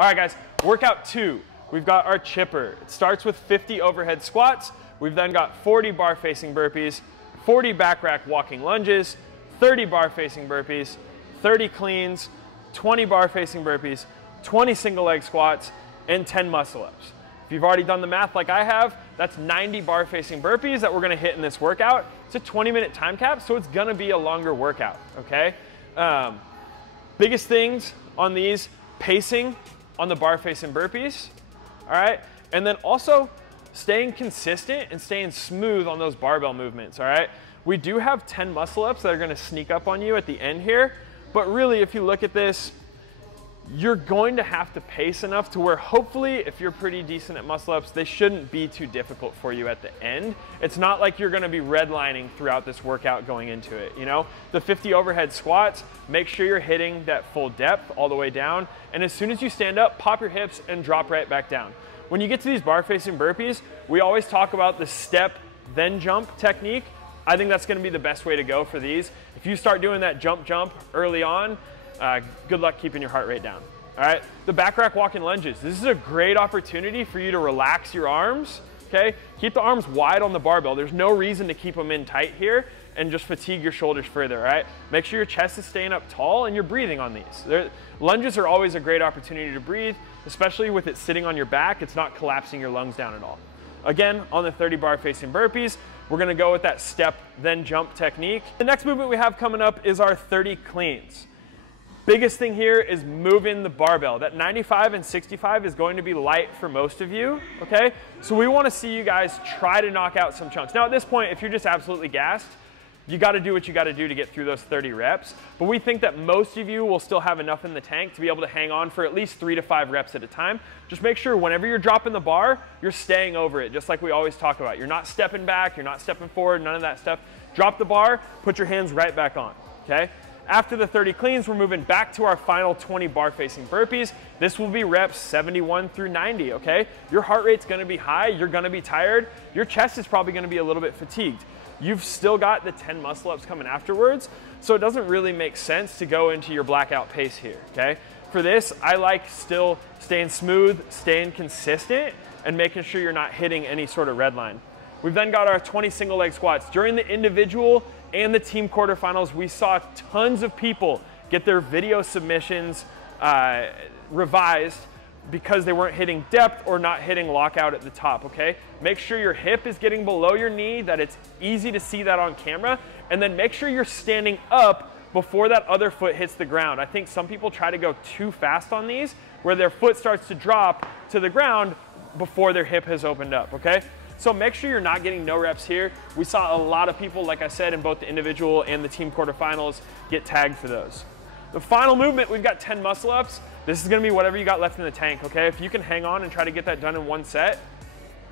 All right, guys, workout 2. We've got our chipper. It starts with 50 overhead squats. We've then got 40 bar facing burpees, 40 back rack walking lunges, 30 bar facing burpees, 30 cleans, 20 bar facing burpees, 20 single leg squats, and 10 muscle ups. If you've already done the math like I have, that's 90 bar facing burpees that we're gonna hit in this workout. It's a 20-minute time cap, so it's gonna be a longer workout, okay? Biggest things on these, pacing on the bar facing burpees, all right? And then also staying consistent and staying smooth on those barbell movements, all right? We do have 10 muscle ups that are gonna sneak up on you at the end here, but really if you look at this, you're going to have to pace enough to where hopefully if you're pretty decent at muscle ups, they shouldn't be too difficult for you at the end. It's not like you're gonna be redlining throughout this workout going into it, you know? The 50 overhead squats, make sure you're hitting that full depth all the way down, and as soon as you stand up, pop your hips and drop right back down. When you get to these bar facing burpees, we always talk about the step, then jump technique. I think that's gonna be the best way to go for these. If you start doing that jump early on, good luck keeping your heart rate down. All right, the back rack walking lunges. This is a great opportunity for you to relax your arms, okay? Keep the arms wide on the barbell. There's no reason to keep them in tight here and just fatigue your shoulders further, all right? Make sure your chest is staying up tall and you're breathing on these. Lunges are always a great opportunity to breathe, especially with it sitting on your back. It's not collapsing your lungs down at all. Again, on the 30 bar facing burpees, we're gonna go with that step, then jump technique. The next movement we have coming up is our 30 cleans. Biggest thing here is moving the barbell. That 95 and 65 is going to be light for most of you, okay? So we wanna see you guys try to knock out some chunks. Now at this point, if you're just absolutely gassed, you gotta do what you gotta do to get through those 30 reps. But we think that most of you will still have enough in the tank to be able to hang on for at least 3 to 5 reps at a time. Just make sure whenever you're dropping the bar, you're staying over it, just like we always talk about. You're not stepping back, you're not stepping forward, none of that stuff. Drop the bar, put your hands right back on, okay? After the 30 cleans, we're moving back to our final 20 bar facing burpees. This will be reps 71 through 90, okay? Your heart rate's gonna be high, you're gonna be tired, your chest is probably gonna be a little bit fatigued. You've still got the 10 muscle ups coming afterwards, so it doesn't really make sense to go into your blackout pace here, okay? For this, I like still staying smooth, staying consistent, and making sure you're not hitting any sort of red line. We've then got our 20 single leg squats. During the individual and the team quarterfinals, we saw tons of people get their video submissions revised because they weren't hitting depth or not hitting lockout at the top, okay? Make sure your hip is getting below your knee, that it's easy to see that on camera, and then make sure you're standing up before that other foot hits the ground. I think some people try to go too fast on these, where their foot starts to drop to the ground before their hip has opened up, okay? So make sure you're not getting no reps here. We saw a lot of people, like I said, in both the individual and the team quarterfinals get tagged for those. The final movement, we've got 10 muscle ups. This is gonna be whatever you got left in the tank, okay? If you can hang on and try to get that done in one set,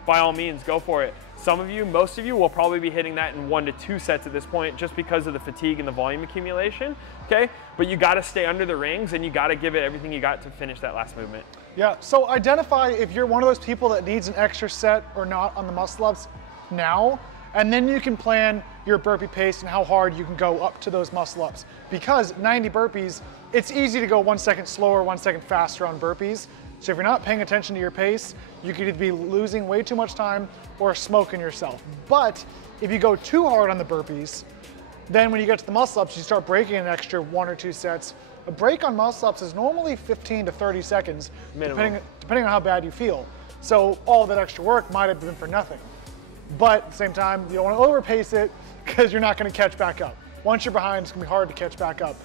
by all means, go for it. Some of you, most of you will probably be hitting that in 1 to 2 sets at this point just because of the fatigue and the volume accumulation, okay? But you gotta stay under the rings and you gotta give it everything you got to finish that last movement. Yeah, so identify if you're one of those people that needs an extra set or not on the muscle ups now, and then you can plan your burpee pace and how hard you can go up to those muscle ups. Because 90 burpees, it's easy to go 1 second slower, 1 second faster on burpees. So if you're not paying attention to your pace, you could either be losing way too much time or smoking yourself. But if you go too hard on the burpees, then when you get to the muscle ups, you start breaking an extra 1 or 2 sets. A break on muscle ups is normally 15 to 30 seconds, depending on how bad you feel. So all of that extra work might have been for nothing. But at the same time, you don't want to overpace it because you're not going to catch back up. Once you're behind, it's going to be hard to catch back up.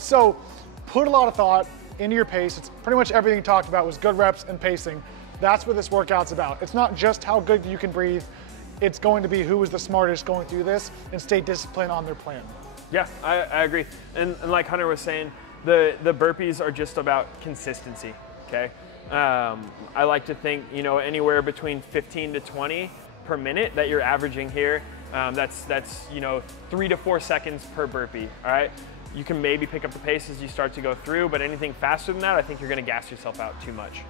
So put a lot of thought into your pace. It's pretty much everything talked about was good reps and pacing. That's what this workout's about. It's not just how good you can breathe. It's going to be who is the smartest going through this and stay disciplined on their plan. Yeah, I agree. And like Hunter was saying, the burpees are just about consistency, okay? I like to think, you know, anywhere between 15 to 20 per minute that you're averaging here. That's you know, 3 to 4 seconds per burpee, all right? You can maybe pick up the pace as you start to go through, but anything faster than that, I think you're gonna gas yourself out too much.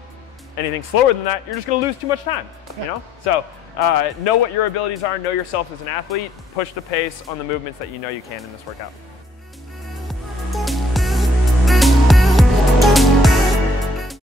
Anything slower than that, you're just gonna lose too much time, you know? So know what your abilities are, know yourself as an athlete, push the pace on the movements that you know you can in this workout.